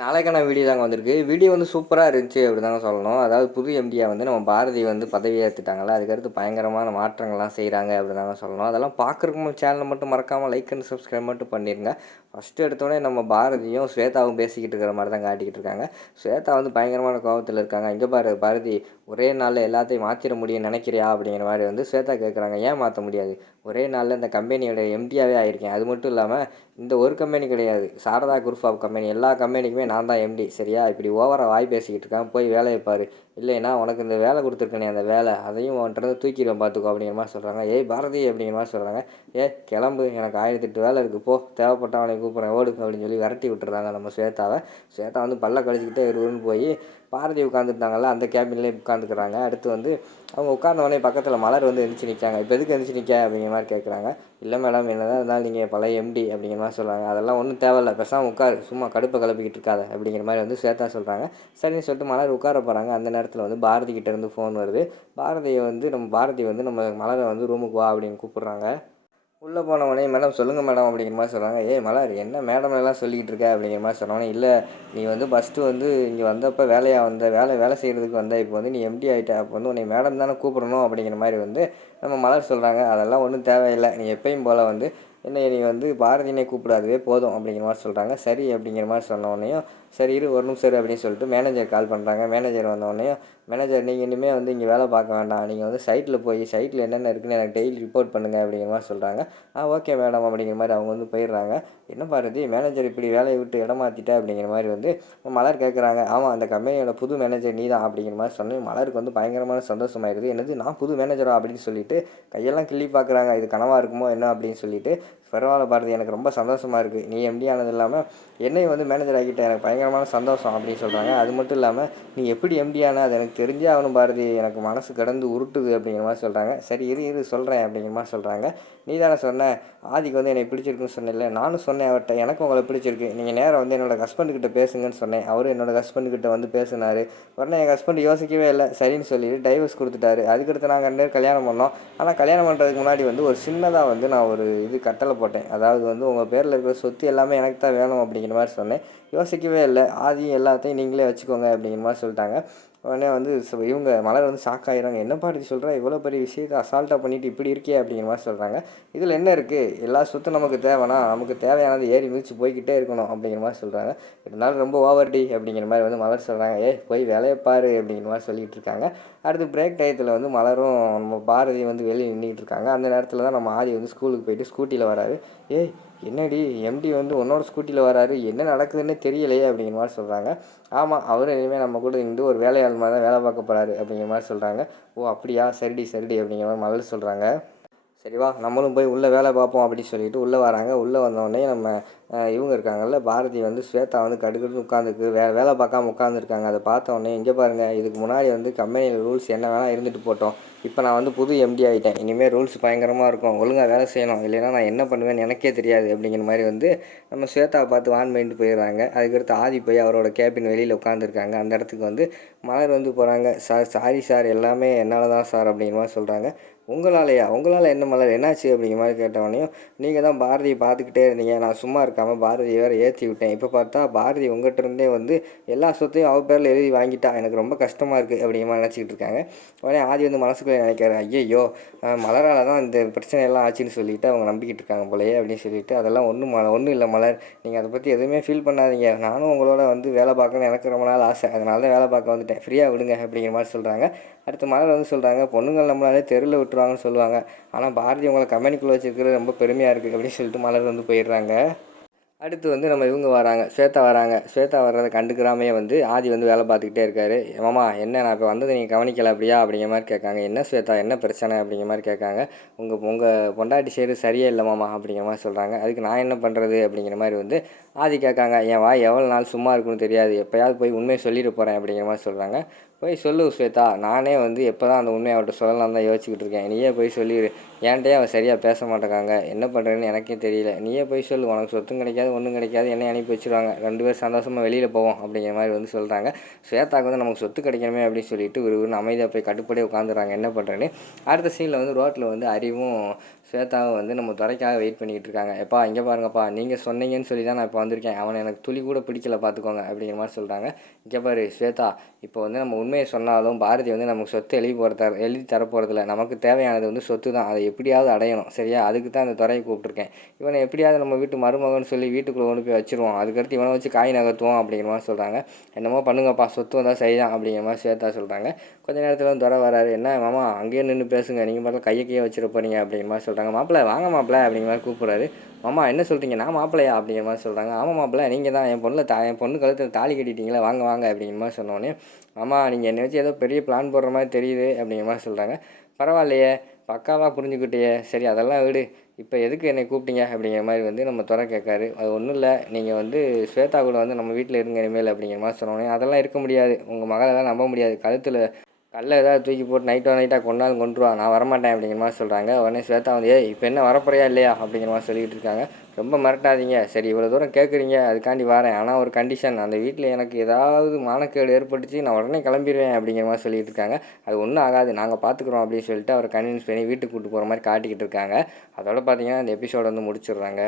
நாளைக்கான வீடியோ தாங்க வந்திருக்கு. வீடியோ வந்து சூப்பராக இருந்துச்சு அப்படி தாங்க சொல்லணும். அதாவது புது எம்டியா வந்து நம்ம பாரதி வந்து பதவி ஏற்றுட்டாங்களா, அதுக்கடுத்து பயங்கரமான மாற்றங்கள்லாம் செய்கிறாங்க அப்படி தாங்க சொல்லணும். அதெல்லாம் பார்க்குறக்கு நம்ம சேனலை மட்டும் மறக்காமல் லைக் அண்ட் சப்ஸ்கிரைப் மட்டும் பண்ணிடுங்க. ஃபஸ்ட்டு எடுத்தோடனே நம்ம பாரதியும் ஸ்வேதாவும் பேசிக்கிட்டு இருக்கிற மாதிரி தான் காட்டிக்கிட்டு இருக்காங்க. ஸ்வேதா வந்து பயங்கரமான கோபத்தில் இருக்காங்க. இங்கே பாரு பாரதி, ஒரே நாளில் எல்லாத்தையும் மாற்றிட முடியும்னு நினைக்கிறியா அப்படிங்கிற மாதிரி வந்து ஸ்வேதா கேட்குறாங்க. ஏன் மாற்ற முடியாது? ஒரே நாளில் இந்த கம்பெனியோட எம்டியாவே ஆகிருக்கேன். அது மட்டும் இல்லாமல் இந்த ஒரு கம்பெனி கிடையாது, சாரதா குரூப் ஆஃப் கம்பெனி எல்லா கம்பெனிக்குமே நான் தான் எம்டி. சரியா? இப்படி ஓவராக வாய் பேசிக்கிட்டு இருக்கான், போய் வேலையை பாரு. இல்லைன்னா உனக்கு இந்த வேலை கொடுத்துருக்கனே அந்த வேலை, அதையும் உன்கிட்ட தூக்கிடுவேன் பார்த்துக்கோ அப்படிங்கிற மாதிரி சொல்கிறாங்க. ஏய் பாரதி அப்படிங்கிற மாதிரி சொல்கிறாங்க. கிளம்பு, எனக்கு 1008 வேலை இருக்குது, போ, தேவைப்பட்டவனை கூப்பிட்றேன், ஓடு அப்படின்னு சொல்லி விரட்டி விட்டுறாங்க நம்ம ஸ்வேதாவை. ஸ்வேதா வந்து பல்ல கழிச்சிக்கிட்டே இருன்னு போய் பாரதி உட்காந்துருந்தாங்கல்ல அந்த கேபின்லேயே உட்காந்துக்கிறாங்க. அடுத்து வந்து அவங்க உட்காந்தவொடனே பக்கத்தில் மலர் வந்து எந்திரிச்சு நிற்காங்க. இப்போ எதுக்கு எந்திரிச்சு நிற்க அப்படிங்கிற மாதிரி கேட்குறாங்க. இல்லை மேடம், என்ன தான் இருந்தாலும் நீங்கள் பழைய எம்டி அப்படிங்கிற மாதிரி சொல்கிறாங்க. அதெல்லாம் ஒன்றும் தேவையில்லை, பேசாமல் உட்காரு, சும்மா கடுப்பை கிளப்பிக்கிட்டு இருக்காத அப்படிங்கிற மாதிரி வந்து ஸ்வேதா சொல்கிறாங்க. சரின்னு சொல்லிட்டு மலர் உட்கார போகிறாங்க. அந்த நேரத்தில் வந்து பாரதி கிட்டேருந்து ஃபோன் வருது. பாரதி வந்து நம்ம மலரை வந்து ரூமுக்கு வா அப்படின்னு கூப்பிட்றாங்க. உள்ளே போனவொடனே மேடம் சொல்லுங்கள் மேடம் அப்படிங்கிற மாதிரி சொல்கிறாங்க. மலர், என்ன மேடம் எல்லாம் சொல்லிக்கிட்டு இருக்க அப்படிங்கிற மாதிரி சொன்னோன்னே, இல்லை நீ வந்து ஃபஸ்ட்டு வந்து இங்கே வந்தப்போ வேலை செய்கிறதுக்கு வந்த, இப்போ வந்து நீ எம்டி ஆகிட்ட, அப்போ வந்து உன்னை மேடம் தானே கூப்பிடணும் அப்படிங்கிற மாதிரி வந்து நம்ம மலர் சொல்கிறாங்க. அதெல்லாம் ஒன்றும் தேவையில்லை, நீ எப்பயும் போல் வந்து நீ வந்து பாரதினே கூப்பிடாதே போதும் அப்படிங்கிற மாதிரி சொல்கிறாங்க. சரி அப்படிங்கிற மாதிரி சொன்னோடனையும், சரி இரு ஒரு நிமிஷம் அப்படின்னு சொல்லிட்டு மேனேஜர் கால் பண்ணுறாங்க. மேனேஜர் வந்தோடனையும், மேனேஜர் நீங்கள் இனிமேல் வந்து இங்கே வேலை பார்க்க வேண்டாம், நீங்கள் வந்து சைட்டில் என்னென்ன இருக்குன்னு எனக்கு டெய்லி ரிப்போர்ட் பண்ணுங்கள் அப்படிங்கிற மாதிரி சொல்கிறாங்க. ஓகே மேடம் அப்படிங்கிற மாதிரி அவங்க வந்து போயிடுறாங்க. என்ன பாரதி, மேனேஜர் இப்படி வேலையை விட்டு இடமாற்றிட்ட அப்படிங்கிற மாதிரி வந்து மலர் கேட்குறாங்க. ஆமாம், அந்த கம்பெனியோட புது மேனேஜர் நீ தான் அப்படிங்கிற மாதிரி சொன்னேன். மலருக்கு வந்து பயங்கரமான சந்தோஷமாயிருது. என்னது, நான் புது மேனேஜரா அப்படின்னு சொல்லிட்டு கையெல்லாம் கிள்ளி பார்க்குறாங்க. இது கனவாக இருக்குமோ என்ன அப்படின்னு சொல்லிட்டு. பரவாயில்ல பாரதி, எனக்கு ரொம்ப சந்தோஷமாக இருக்குது, நீ எம்டி ஆனது இல்லாமல் என்னையும் வந்து மேனேஜர் ஆகிட்ட, எனக்கு பயங்கரமான சந்தோஷம் அப்படின்னு சொல்கிறாங்க. அது மட்டும் இல்லாமல் நீ எப்படி எம்டி ஆன அது எனக்கு தெரிஞ்சே ஆகணும் பாரதி, எனக்கு மனசு கடந்து உருட்டுது அப்படிங்கிற மாதிரி சொல்கிறாங்க. சரி இரு சொல்கிறேன் அப்படிங்கிற மாதிரி சொல்கிறாங்க. நீ தானே சொன்ன ஆதிக்கு வந்து என்னை பிடிச்சிருக்குன்னு சொன்னேன்ல, நானும் சொன்னேன் அவர்கிட்ட, எனக்கும் உங்களை பிடிச்சிருக்கு, நீங்கள் நேராக வந்து என்னோடய ஹஸ்பண்டுக்கிட்ட பேசுங்கன்னு சொன்னேன். அவரும் என்னோடய ஹஸ்பண்டுக்கிட்ட வந்து பேசினார். உடனே எங்கள் ஹஸ்பண்ட் யோசிக்கவே இல்லை, சரின்னு சொல்லிட்டு டைவர்ஸ் கொடுத்துட்டாரு. அதுக்கடுத்து நாங்கள் 2 பேரும் கல்யாணம் பண்ணோம். ஆனால் கல்யாணம் பண்ணுறதுக்கு முன்னாடி வந்து ஒரு சின்னதாக வந்து நான் ஒரு கட்டளை போட்டேன். அதாவது வந்து உங்கள் பேரில் இருக்கிற சொத்து எல்லாமே எனக்கு தான் வேணும் அப்படிங்கிற மாதிரி சொன்னேன். யோசிக்கவே இல்லை, ஆதியும் எல்லாத்தையும் நீங்களே வச்சுக்கோங்க அப்படிங்கிற மாதிரி சொல்லிட்டாங்க. உடனே வந்து இவங்க மலர் வந்து ஷாக் ஆகிடுறாங்க. என்ன பாரதி சொல்கிறா, இவ்வளோ பெரிய விஷயத்தை அசால்ட்டாக பண்ணிவிட்டு இப்படி இருக்கே அப்படிங்கிற மாதிரி சொல்கிறாங்க. இதில் என்ன இருக்குது, எல்லா சொத்தும் நமக்கு தேவைன்னா நமக்கு தேவையானது ஏறி மிதிச்சு போய்கிட்டே இருக்கணும் அப்படிங்கிற மாதிரி சொல்கிறாங்க. இருந்தாலும் ரொம்ப ஓவர்டி அப்படிங்கிற மாதிரி வந்து மலர் சொல்கிறாங்க. போய் வேலையை பாரு அப்படிங்கிற மாதிரி சொல்லிகிட்டு இருக்காங்க. அடுத்து பிரேக் டயத்தில் வந்து மலரும் நம்ம பாரதி வந்து வெளியே நின்றுட்டு இருக்காங்க. அந்த நேரத்தில் தான் நம்ம ஆதி வந்து ஸ்கூலுக்கு போயிட்டு ஸ்கூட்டியில் வராரு. என்னடி எம்டி வந்து உன்னோட ஸ்கூட்டியில் வராரு, என்ன நடக்குதுன்னு தெரியலையே அப்படிங்கிற மாதிரி சொல்கிறாங்க. ஆமாம், அவரும் இனிமேல் நம்ம கூட இருந்து ஒரு வேலையாள் மாதிரி தான் வேலை பார்க்க போகிறாரு அப்படிங்கிற மாதிரி சொல்கிறாங்க. அப்படியா, சரிடி அப்படிங்கிற மாதிரி மலர் சொல்கிறாங்க. சரிவா, நம்மளும் போய் உள்ளே வேலை பார்ப்போம் அப்படின்னு சொல்லிட்டு உள்ளே வராங்க. உள்ளே வந்தோடனே நம்ம இவங்க இருக்காங்கல்ல, பாரதி வந்து ஸ்வேதா வந்து கடுக்கடுன்னு உட்காந்துருக்கு, வேலை பார்க்காம உட்காந்துருக்காங்க. அதை பார்த்தோன்னே, இங்கே பாருங்கள், இதுக்கு முன்னாடி வந்து கம்பெனியில் ரூல்ஸ் என்ன வேணால் இருந்துட்டு போட்டோம், இப்போ நான் வந்து புது எம்டி ஆகிட்டேன், இனிமேல் ரூல்ஸ் பயங்கரமாக இருக்கும், ஒழுங்காக வேலை செய்யணும், இல்லைன்னா நான் என்ன பண்ணுவேன்னு எனக்கே தெரியாது அப்படிங்கிற மாதிரி வந்து நம்ம ஸ்வேதாவை பார்த்து வான் பண்ணிட்டு போயிடுறாங்க. அதுக்கடுத்து ஆதி போய் அவரோட கேபின் வெளியில் உட்காந்துருக்காங்க. அந்த இடத்துக்கு வந்து மலர் வந்து போகிறாங்க. சாரி சார், எல்லாமே என்னால் தான் சார் அப்படிங்கிற மாதிரி சொல்கிறாங்க. உங்களால் என்ன மலர், என்னாச்சு அப்படிங்கிற மாதிரி கேட்டவொடனையும், நீங்கள் தான் பாரதியை பார்த்துக்கிட்டே இருந்தீங்க, நான் சும்மா இருக்காமல் பாரதியை வேறு ஏற்றி விட்டேன், இப்போ பார்த்தா பாரதி உங்கள்கிட்ட இருந்தே வந்து எல்லா சொத்தையும் அவ பேரில் எழுதி வாங்கிட்டா, எனக்கு ரொம்ப கஷ்டமாக இருக்குது அப்படிங்கிற மாதிரி நினச்சிக்கிட்டு இருக்காங்க. உடனே ஆதி வந்து மனசுக்குள்ளே நினைக்கிறார், ஐயோ மலரால் தான் இந்த பிரச்சனையெல்லாம் ஆச்சுன்னு சொல்லிட்டு அவங்க நம்பிக்கிட்டு இருக்காங்க போலையே அப்படின்னு சொல்லிட்டு, அதெல்லாம் ஒன்றும் இல்லை மலர், நீங்கள் அதை பற்றி எதுவுமே ஃபீல் பண்ணாதீங்க, நானும் உங்களோட வந்து வேலை பார்க்கணும்னு எனக்கு ரொம்ப நாள் ஆசை, அதனால தான் வேலை பார்க்க வந்துட்டேன், ஃப்ரீயாக விடுங்க அப்படிங்கிற மாதிரி சொல்கிறாங்க. அடுத்து மலர் வந்து சொல்கிறாங்க, பொண்ணுங்கள் நம்மளாலே தெருவில் விட்டுருவாங்கன்னு சொல்லுவாங்க, ஆனால் பாரதி உங்களை கம்பெனிக்குள்ளே வச்சுருக்கிறது ரொம்ப பெருமையாக இருக்குது அப்படின்னு சொல்லிட்டு மலர் வந்து போயிடுறாங்க. அடுத்து வந்து நம்ம இவங்க வராங்க, ஸ்வேதா வராங்க. ஸ்வேதா வர்றதை கண்டுக்கிறாமே வந்து ஆதி வந்து வேலை பார்த்துக்கிட்டே இருக்காரு. மாமா, என்ன நான் இப்போ வந்தது நீங்கள் கவனிக்கல அப்படியா அப்படிங்கிற மாதிரி கேட்காங்க. என்ன ஸ்வேதா, என்ன பிரச்சனை அப்படிங்கிற மாதிரி கேட்காங்க. உங்கள் பொண்டாட்டி சைடு சரியே இல்லை மாமா அப்படிங்கிற மாதிரி சொல்கிறாங்க. அதுக்கு நான் என்ன பண்ணுறது அப்படிங்கிற மாதிரி வந்து ஆதி கேட்காங்க. என் வாய் எவ்வளோ நாள் சும்மா இருக்குன்னு தெரியாது, எப்போயாவது போய் உண்மையை சொல்லிட்டு போகிறேன் அப்படிங்கிற மாதிரி சொல்கிறாங்க. போய் சொல்லு ஸ்வேதா, நானே வந்து எப்போ தான் அந்த உண்மையை அவர்கிட்ட சொல்லலாம் தான் யோசிச்சுக்கிட்டு இருக்கேன், நீயே போய் சொல்லிடு, ஏன்ட்டே அவன் சரியாக பேச மாட்டேங்காங்க, என்ன பண்ணுறேன்னு எனக்கே தெரியல, நீயே போய் சொல்லு, உனக்கு சொத்தும் கிடைக்காது ஒன்றும் கிடைக்காது, என்னை அனுப்பி வச்சுருவாங்க, 2 பேர் சந்தோஷமாக வெளியில் போவோம் அப்படிங்கிற மாதிரி வந்து சொல்கிறாங்க. ஸ்வேதாவுக்கு வந்து நமக்கு சொத்து கிடைக்கணுமே அப்படின்னு சொல்லிட்டு ஒரு அமைதியாக போய் கட்டுப்படியே உட்காந்துறாங்க, என்ன பண்ணுறேன்னு. அடுத்த சீனில் வந்து ரோட்டில் வந்து அறிவும் ஸ்வேதாவும் வந்து நம்ம துரைக்காக வெயிட் பண்ணிக்கிட்டு இருக்காங்க. எப்பா இங்கே பாருங்கப்பா, நீங்கள் சொன்னீங்கன்னு சொல்லி தான் நான் இப்போ வந்திருக்கேன். அவனை எனக்கு துளி கூட பிடிக்கல பார்த்துக்கோங்க அப்படிங்கிற மாதிரி சொல்கிறாங்க. இங்கே பாரு ஸ்வேதா, இப்போ வந்து நம்ம உண்மையை சொன்னாலும் பாரதி வந்து நமக்கு சொத்து எழுதி தரப்போகிறதில்ல. நமக்கு தேவையானது வந்து சொத்து தான். அதை எப்படியாவது அடையணும் சரியா? அதுக்கு தான் அந்த துறையை கூப்பிட்ருக்கேன். இவனை எப்படியாவது நம்ம வீட்டு மருமகன்னு சொல்லி வீட்டுக்குள்ளே கொண்டு போய் வச்சுருவோம். அதுக்கடுத்து இவனை வச்சு காய் நகர்த்துவோம் அப்படிங்கிற மாதிரி சொல்கிறாங்க. என்னமோ பண்ணுங்கப்பா, சொத்து வந்தால் சரிதான் அப்படிங்கிற மாதிரி ஸ்வேதா சொல்கிறாங்க. கொஞ்ச நேரத்தில் வந்து துரை வராரு. என்ன மாமா அங்கேயே நின்று பேசுங்க, நீங்கள் மட்டும் கையை வச்சிட போறீங்க அப்படிங்கிற மாதிரி சொல்கிறாங்க. மாப்பிள்ளை வாங்க மாப்பிள்ளை அப்படிங்கிற மாதிரி கூப்பிட்றாரு. மாமா என்ன சொல்கிறீங்க, நான் மாப்பிள்ளையா அப்படிங்கிற மாதிரி சொல்கிறாங்க. ஆமாம் மாப்பிள்ளை, நீங்கள் தான் என் பொண்ணு கழுத்தில் தாலி கட்டிட்டீங்களா, வாங்க வாங்க அப்படிங்கிற மாதிரி சொன்னோன்னே, மாமா நீங்கள் என்னை வச்சு ஏதோ பெரிய பிளான் போடுற மாதிரி தெரியுது அப்படிங்கிற மாதிரி சொல்கிறாங்க. பரவாயில்லையே, பக்காவாக புரிஞ்சுக்கிட்டேயே, சரி அதெல்லாம் விடு, இப்போ எதுக்கு என்னை கூப்பிட்டீங்க அப்படிங்கிற மாதிரி வந்து நம்ம துறை கேட்காரு. அது ஒன்றும் இல்லை, நீங்கள் வந்து ஸ்வேதா கூட வந்து நம்ம வீட்டில் இருங்க இனிமேல் அப்படிங்கிற மாதிரி சொன்னோன்னே, அதெல்லாம் இருக்க முடியாது, உங்கள் மகளெல்லாம் நம்ப முடியாது, கழுத்தில் கல்லை ஏதாவது தூக்கி போட்டு நைட்டாக கொண்டுருவா, நான் வரமாட்டேன் அப்படிங்கிற மாதிரி சொல்கிறாங்க. உடனே ஸ்வேதா வந்து இப்போ என்ன வரப்போறியா இல்லையா அப்படிங்கிற மாதிரி சொல்லிக்கிட்டு இருக்காங்க. ரொம்ப மிரட்டாதீங்க, சரி இவ்வளோ தூரம் கேட்குறீங்க அதுக்காண்டி வரேன், ஆனால் ஒரு கண்டிஷன், அந்த வீட்டில் எனக்கு ஏதாவது மானக்கேடு ஏற்பட்டுச்சு நான் உடனே கிளம்பிடுவேன் அப்படிங்கிற மாதிரி சொல்லிகிட்டு இருக்காங்க. அது ஒன்றும் ஆகாது, நாங்கள் பார்த்துக்குறோம் அப்படின்னு சொல்லிட்டு அவர் கன்வின்ஸ் பண்ணி வீட்டுக்கு கூப்பிட்டு போகிற மாதிரி காட்டிக்கிட்டு இருக்காங்க. அதோட பார்த்தீங்கன்னா இந்த எபிசோடு வந்து முடிச்சிடுறாங்க.